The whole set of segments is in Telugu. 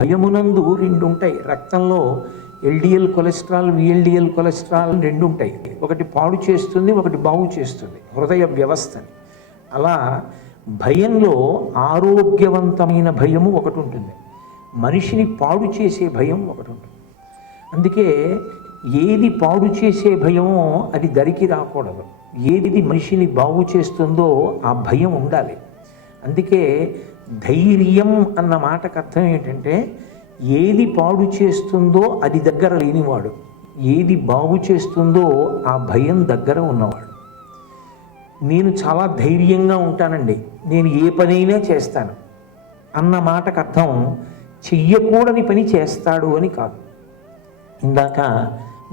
భయమునందు రెండు ఉంటాయి రక్తంలో. ఎల్డిఎల్ కొలెస్ట్రాల్, విఎల్డిఎల్ కొలెస్ట్రాల్ రెండు ఉంటాయి. ఒకటి పాడు చేస్తుంది, ఒకటి బాగు చేస్తుంది హృదయ వ్యవస్థని. అలా భయంలో ఆరోగ్యవంతమైన భయము ఒకటి ఉంటుంది, మనిషిని పాడు చేసే భయం ఒకటి ఉంటుంది. అందుకే ఏది పాడు చేసే భయమో అది దరికి రాకూడదు, ఏది మనిషిని బాగు చేస్తుందో ఆ భయం ఉండాలి. అందుకే ధైర్యం అన్న మాటకు అర్థం ఏంటంటే ఏది పాడు చేస్తుందో అది దగ్గర లేనివాడు, ఏది బాగు చేస్తుందో ఆ భయం దగ్గర ఉన్నవాడు. నేను చాలా ధైర్యంగా ఉంటానండి, నేను ఏ పనైనా చేస్తాను అన్న మాటకు అర్థం చెయ్యకూడని పని చేస్తాడు అని కాదు. ఇందాక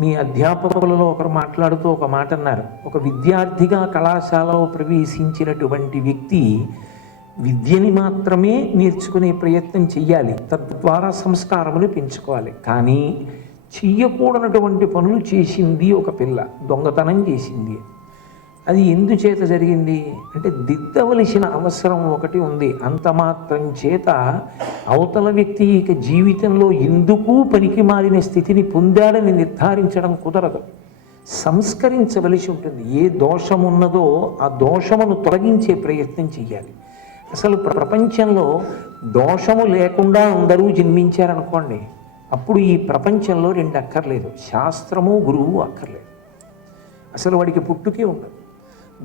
మీ అధ్యాపకులలో ఒకరు మాట్లాడుతూ ఒక మాట అన్నారు, ఒక విద్యార్థిగా కళాశాలలో ప్రవేశించినటువంటి వ్యక్తి విద్యని మాత్రమే నేర్చుకునే ప్రయత్నం చెయ్యాలి, తద్వారా సంస్కారములు పెంచుకోవాలి. కానీ చెయ్యకూడనటువంటి పనులు చేసింది ఒక పిల్ల, దొంగతనం చేసింది. అది ఎందుచేత జరిగింది అంటే దిద్దవలసిన అవసరం ఒకటి ఉంది. అంత మాత్రం చేత అవతల వ్యక్తి ఇక జీవితంలో ఎందుకు పనికి మారిన స్థితిని పొందాడని నిర్ధారించడం కుదరదు, సంస్కరించవలసి ఉంటుంది. ఏ దోషమున్నదో ఆ దోషమును తొలగించే ప్రయత్నం చెయ్యాలి. అసలు ప్రపంచంలో దోషము లేకుండా అందరూ జన్మించారనుకోండి, అప్పుడు ఈ ప్రపంచంలో రెండు అక్కర్లేదు, శాస్త్రము గురువు అక్కర్లేదు, అసలు వాడికి పుట్టుకే ఉండదు.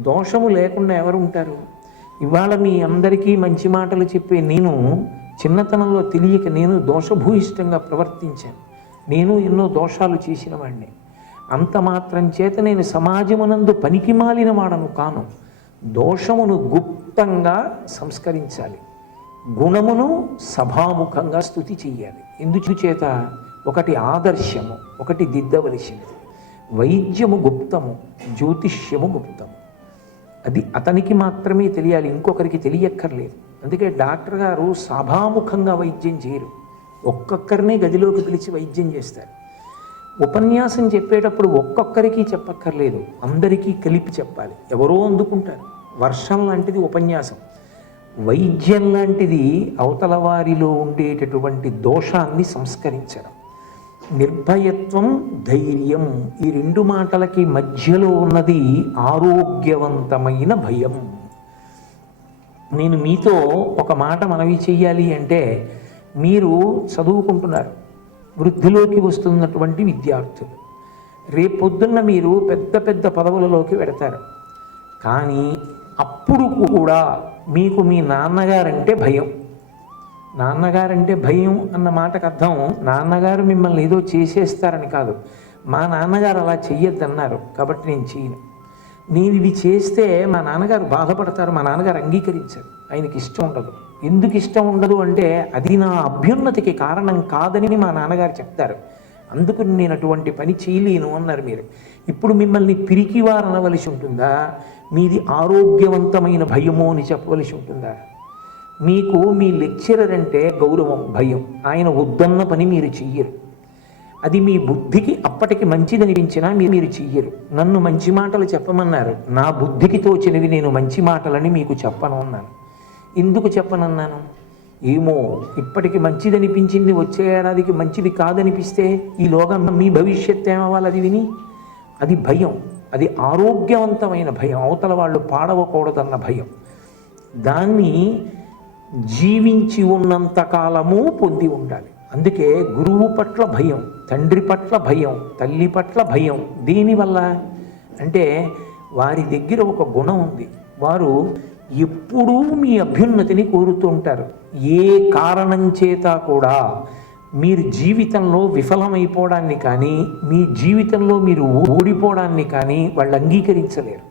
దోషము లేకుండా ఎవరు ఉంటారు? ఇవాళ మీ అందరికీ మంచి మాటలు చెప్పే నేను చిన్నతనంలో తెలియక నేను దోషభూయిష్టంగా ప్రవర్తించాను, నేను ఎన్నో దోషాలు చేసిన వాడిని. అంత మాత్రం చేత నేను సమాజమునందు పనికి మాలిన వాడను కాను. దోషమును గుప్తంగా సంస్కరించాలి, గుణమును సభాముఖంగా స్తుతి చెయ్యాలి. ఎందుచేత ఒకటి ఆదర్శము, ఒకటి దిద్దవలసినది. వైద్యము గుప్తము, జ్యోతిష్యము గుప్తము. అది అతనికి మాత్రమే తెలియాలి, ఇంకొకరికి తెలియక్కర్లేదు. అందుకే డాక్టర్ గారు సభాముఖంగా వైద్యం చేయరు, ఒక్కొక్కరినే గదిలోకి పిలిచి వైద్యం చేస్తారు. ఉపన్యాసం చెప్పేటప్పుడు ఒక్కొక్కరికి చెప్పక్కర్లేదు, అందరికీ కలిపి చెప్పాలి, ఎవరో అందుకుంటారు. వర్షం లాంటిది ఉపన్యాసం, వైద్యం లాంటిది అవతల వారిలో ఉండేటటువంటి దోషాన్ని సంస్కరించడం. నిర్భయత్వం, ధైర్యం, ఈ రెండు మాటలకి మధ్యలో ఉన్నది ఆరోగ్యవంతమైన భయం. నేను మీతో ఒక మాట మనవి చెయ్యాలి అంటే, మీరు చదువుకుంటున్నారు, వృద్ధిలోకి వస్తున్నటువంటి విద్యార్థులు, రేపొద్దున్న మీరు పెద్ద పెద్ద పదవులలోకి వెడతారు. కానీ అప్పుడు కూడా మీకు మీ నాన్నగారంటే భయం. నాన్నగారంటే భయం అన్న మాటకు అర్థం నాన్నగారు మిమ్మల్ని ఏదో చేసేస్తారని కాదు. మా నాన్నగారు అలా చెయ్యొద్దన్నారు కాబట్టి నేను చేయను, నేను ఇది చేస్తే మా నాన్నగారు బాధపడతారు, మా నాన్నగారు అంగీకరించారు, ఆయనకి ఇష్టం ఉండదు. ఎందుకు ఇష్టం ఉండదు అంటే అది నా అభ్యున్నతికి కారణం కాదని మా నాన్నగారు చెప్తారు, అందుకు నేను అటువంటి పని చేయలేను అన్నారు మీరు. ఇప్పుడు మిమ్మల్ని పిరికివారు అనవలసి ఉంటుందా, మీది ఆరోగ్యవంతమైన భయము అని చెప్పవలసి ఉంటుందా? మీకు మీ లెక్చరర్ అంటే గౌరవం, భయం, ఆయన వద్దన్న పని మీరు చెయ్యరు. అది మీ బుద్ధికి అప్పటికి మంచిదనిపించినా మీరు చెయ్యరు. నన్ను మంచి మాటలు చెప్పమన్నారు, నా బుద్ధికి తోచినవి నేను మంచి మాటలని మీకు చెప్పను అన్నాను. ఎందుకు చెప్పనన్నాను? ఏమో ఇప్పటికి మంచిదనిపించింది, వచ్చే ఏడాదికి మంచిది కాదనిపిస్తే ఈలోగా మీ భవిష్యత్తు ఏమవ్వాలి అది విని. అది భయం, అది ఆరోగ్యవంతమైన భయం, అవతల వాళ్ళు పాడవకూడదన్న భయం. దాన్ని జీవించి ఉన్నంత కాలము పొంది ఉండాలి. అందుకే గురువు పట్ల భయం, తండ్రి పట్ల భయం, తల్లి పట్ల భయం. దీనివల్ల అంటే వారి దగ్గర ఒక గుణం ఉంది, వారు ఎప్పుడూ మీ అభ్యున్నతిని కోరుతూ ఉంటారు. ఏ కారణం చేత కూడా మీరు జీవితంలో విఫలమైపోవడాన్ని కానీ, మీ జీవితంలో మీరు ఓడిపోవడాన్ని కానీ వాళ్ళు అంగీకరించలేరు.